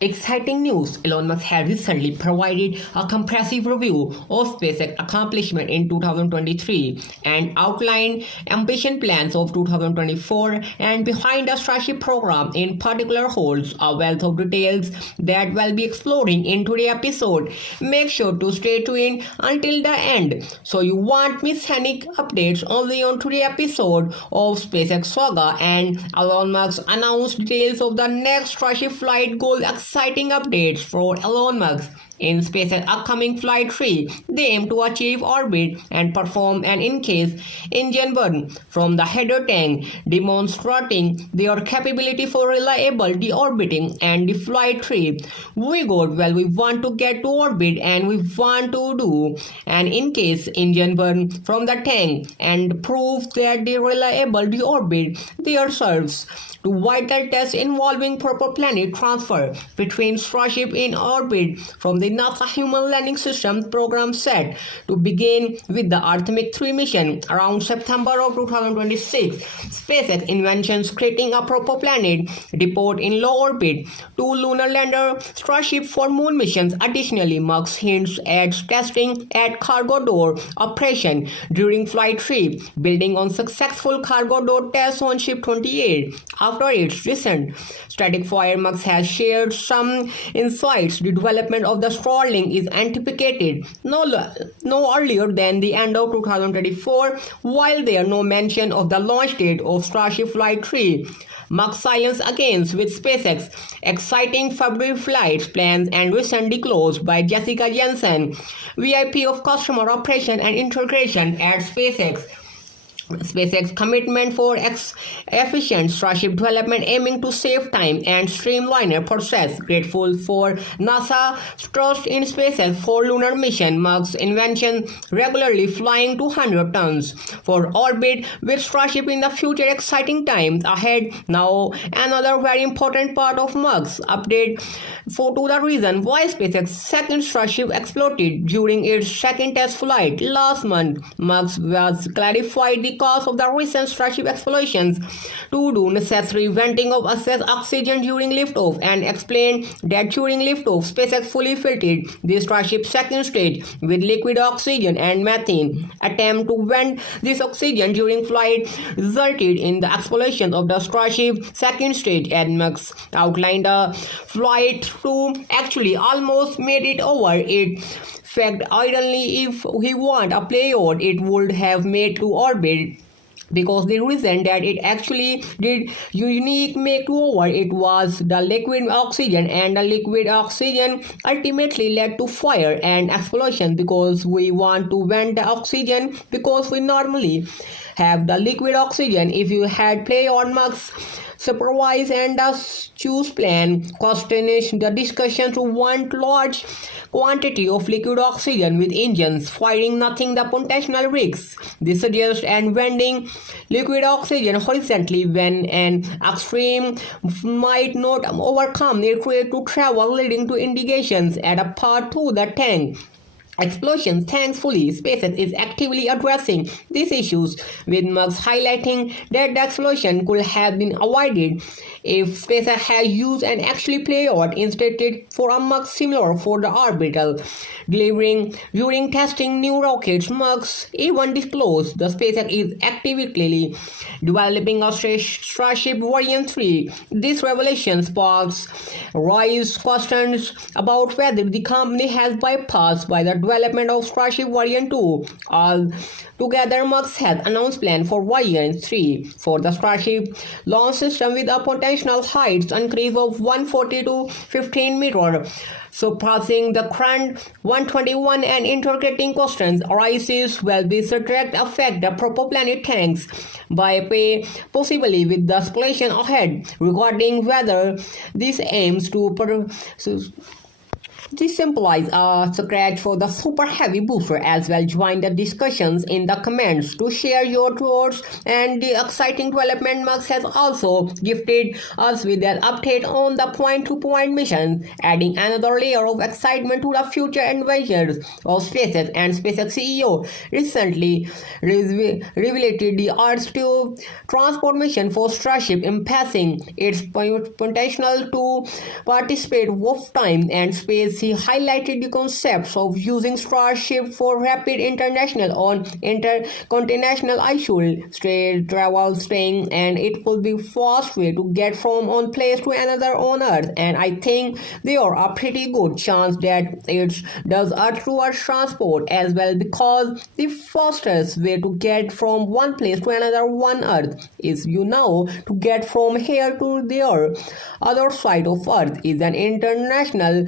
Exciting news! Elon Musk has recently provided a comprehensive review of SpaceX accomplishment in 2023 and outlined ambition plans of 2024 and behind the Starship program in particular holds a wealth of details that we'll be exploring in today's episode. Make sure to stay tuned until the end so you won't miss any updates only on today's episode of SpaceX saga and Elon Musk announced details of the next Starship flight goal. Exciting updates for Elon Musk. In SpaceX upcoming Flight 3, they aim to achieve orbit and perform an in-case engine burn from the header tank, demonstrating their capability for reliable deorbiting and the Flight 3. We want to get to orbit and we want to do an in-case engine burn from the tank and prove that the reliable deorbit there serves to vital tests involving proper planet transfer between Starship in orbit from the NASA Human Landing System program set to begin with the Artemis 3 mission around September of 2026. SpaceX inventions creating a proper planet depot in low orbit, 2 lunar lander Starship for moon missions. Additionally, Musk hints at testing at cargo door operation during Flight 3, building on successful cargo door tests on Ship 28. After its recent static fire, Musk has shared some insights. The development of the Starlink is anticipated no earlier than the end of 2024, while there is no mention of the launch date of Starship Flight 3. Musk silence against with SpaceX exciting February flight plans and recently closed by Jessica Jensen, VIP of customer operation and integration at SpaceX. SpaceX commitment for efficient Starship development aiming to save time and streamline the process. Grateful for NASA trust in SpaceX for lunar mission. Musk's invention regularly flying 200 tons for orbit with Starship in the future. Exciting times ahead. Now another very important part of Musk's update to the reason why SpaceX second Starship exploded during its second test flight last month. Musk was clarified the cause of the recent Starship explosions to do necessary venting of excess oxygen during liftoff and explained that during liftoff, SpaceX fully filled the Starship second stage with liquid oxygen and methane. Attempt to vent this oxygen during flight resulted in the explosion of the Starship second stage, and Musk outlined the flight to actually almost made it over. It fact, ideally, if he want a payload, it would have made to orbit, because the reason that it actually did unique make to over it was the liquid oxygen, and the liquid oxygen ultimately led to fire and explosion, because we want to vent the oxygen because we normally have the liquid oxygen. If you had play on Musk's supervise and the choose plan consternation the discussion to want large quantity of liquid oxygen with engines firing nothing the potential risks. This suggests and vending liquid oxygen horizontally when an extreme might not overcome it to travel, leading to indications at a path to the tank explosions. Thankfully, SpaceX is actively addressing these issues, with Musk highlighting that the explosion could have been avoided if SpaceX had used an actually payload instead for a Musk similar for the orbital delivering during testing new rockets. Musk even disclosed the SpaceX is actively developing a Starship Version 3. This revelation sparks rise questions about whether the company has bypassed by the development of Starship Version 2. Altogether, Musk has announced plan for Version 3 for the Starship launch system with a potential height increase of 140 to 15 meters, surpassing the current 121, and integrating questions arises will this direct affect the proper-planet tanks by possibly with the speculation ahead regarding whether this aims to This implies a scratch for the super heavy booster as well. Join the discussions in the comments to share your thoughts. And the exciting development Musk has also gifted us with an update on the point-to-point mission, adding another layer of excitement to the future adventures of SpaceX. And SpaceX CEO recently revealed the Earth to transport mission for Starship, emphasizing its potential to participate both time and space. He highlighted the concepts of using Starship for rapid international on intercontinental issues, straight travel, staying, and it will be fast way to get from one place to another on Earth. And I think there are a pretty good chance that it does Earth to Earth transport as well, because the fastest way to get from one place to another on Earth is to get from here to there. Other side of Earth is an international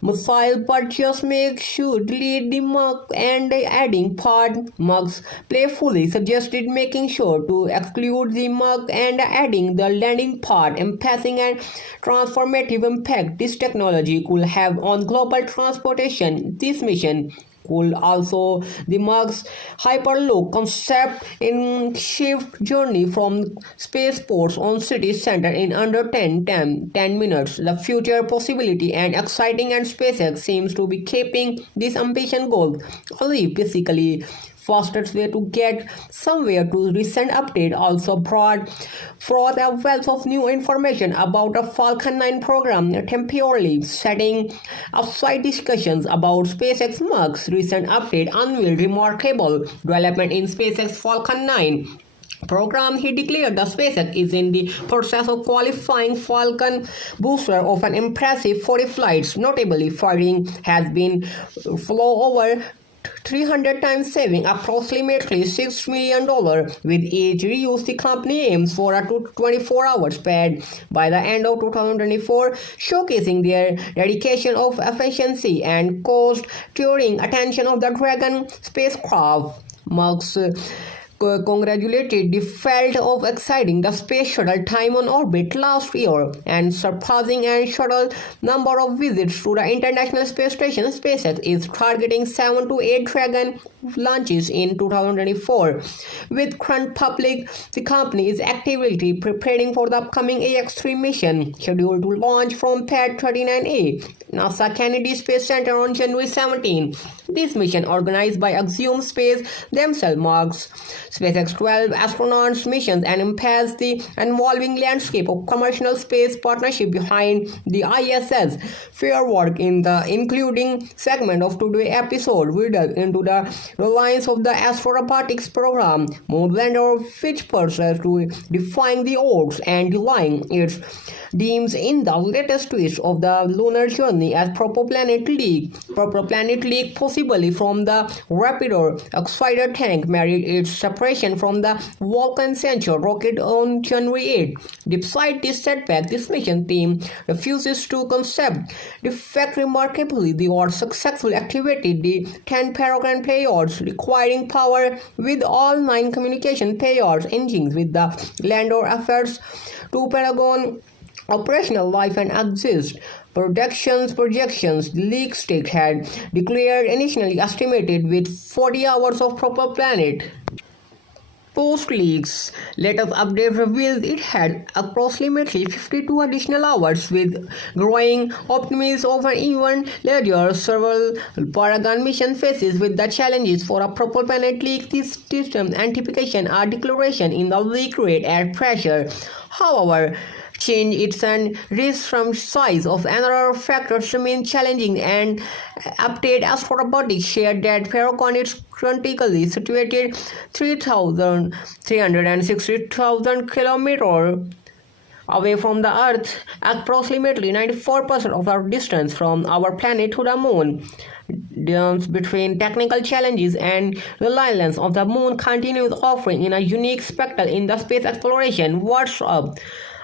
missile, but just make sure delete the mug and the adding part. Mugs playfully suggested making sure to exclude the mug and adding the landing part, emphasizing and transformative impact this technology could have on global transportation. This mission could also the Musk's hyperloop concept in shift journey from spaceports on city center in under 10 minutes. The future possibility and exciting, and SpaceX seems to be keeping this ambition goal alive. Basically, fastest way to get somewhere. To recent update also brought forth a wealth of new information about the Falcon 9 program, temporarily setting aside discussions about SpaceX. Musk's recent update unveiled remarkable development in SpaceX Falcon 9 program. He declared that SpaceX is in the process of qualifying Falcon booster of an impressive 40 flights. Notably, firing has been flown over 300 times, saving approximately $6 million with each reuse. The company aims for a 24-hour span by the end of 2024, showcasing their dedication of efficiency and cost during attention of the Dragon spacecraft. Musk congratulated the field of exceeding the space shuttle time on orbit last year and surpassing a shuttle number of visits to the International Space Station. SpaceX is targeting 7 to 8 Dragon launches in 2024. With current public, the company is actively preparing for the upcoming AX-3 mission, scheduled to launch from Pad 39A, NASA Kennedy Space Center on January 17. This mission, organized by Axiom Space themselves, marks SpaceX 12 astronauts missions and impairs the evolving landscape of commercial space partnership behind the ISS. Fair work in the including segment of today's episode. We delve into the reliance of the astronautics program, moon lander, which pursues to defying the odds and denying its deems in the latest twist of the lunar journey as protoplanet leak, possibly from the Raptor Exciter tank, married its separation from the Vulcan Sensor rocket on January 8. Despite this setback, this mission team refuses to concept the fact remarkably they are successfully activated the 10 Paragon payloads, requiring power with all 9 communication payloads engines with the lander efforts to Paragon operational life and exist. Projections, the leak state had declared initially estimated with 40 hours of proper planet. Post-leaks latest update revealed it had approximately 52 additional hours, with growing optimism over even larger. Several Paragon mission faces with the challenges for a proper planet leak. This system anticipation are declaration in the leak rate and pressure. However, change its and risk from size of another factors remain challenging, and update astronautics shared that Falcon is currently situated 360,000 kilometers away from the Earth, approximately 94% of our distance from our planet to the moon. Dance between technical challenges and reliance of the moon continues, offering in a unique spectacle in the space exploration. What's up?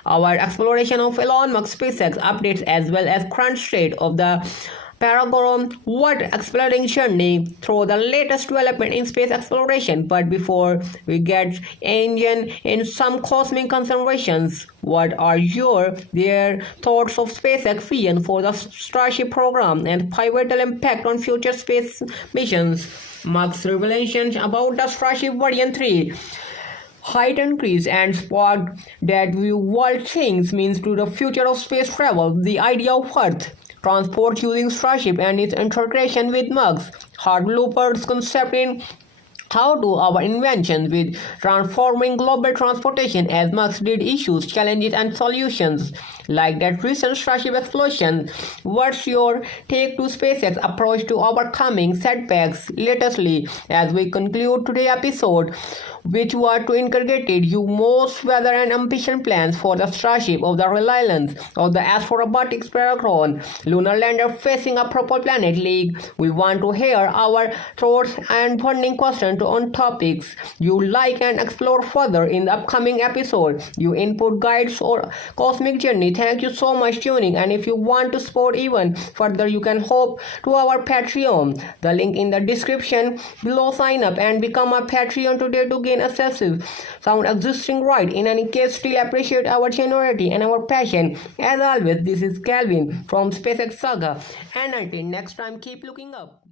Our exploration of Elon Musk SpaceX updates as well as current state of the Paragon, what exploring journey through the latest development in space exploration. But before we get engine in some cosmic considerations, what are their thoughts of SpaceX vision for the Starship program and pivotal impact on future space missions? Musk's revelations about the Starship Version 3 height increase and sparked that view what things means to the future of space travel, the idea of Earth transport using Starship and its integration with Musk's hard loopers concept in how do our inventions with transforming global transportation as Musk did issues, challenges and solutions like that recent Starship explosion. What's your take to SpaceX approach to overcoming setbacks lately as we conclude today's episode, which were to integrate you most weather and ambition plans for the Starship of the reliance of the astro-robotics Paragon lunar lander facing a proper planet league. We want to hear our thoughts and burning questions on topics you like and explore further in the upcoming episode. You input guides or cosmic journey. Thank you so much tuning, and if you want to support even further you can hop to our Patreon. The link in the description below. Sign up and become a Patreon today to gain excessive sound existing right. In any case, still appreciate our generosity and our passion. As always, this is Calvin from SpaceX Saga, and until next time, keep looking up.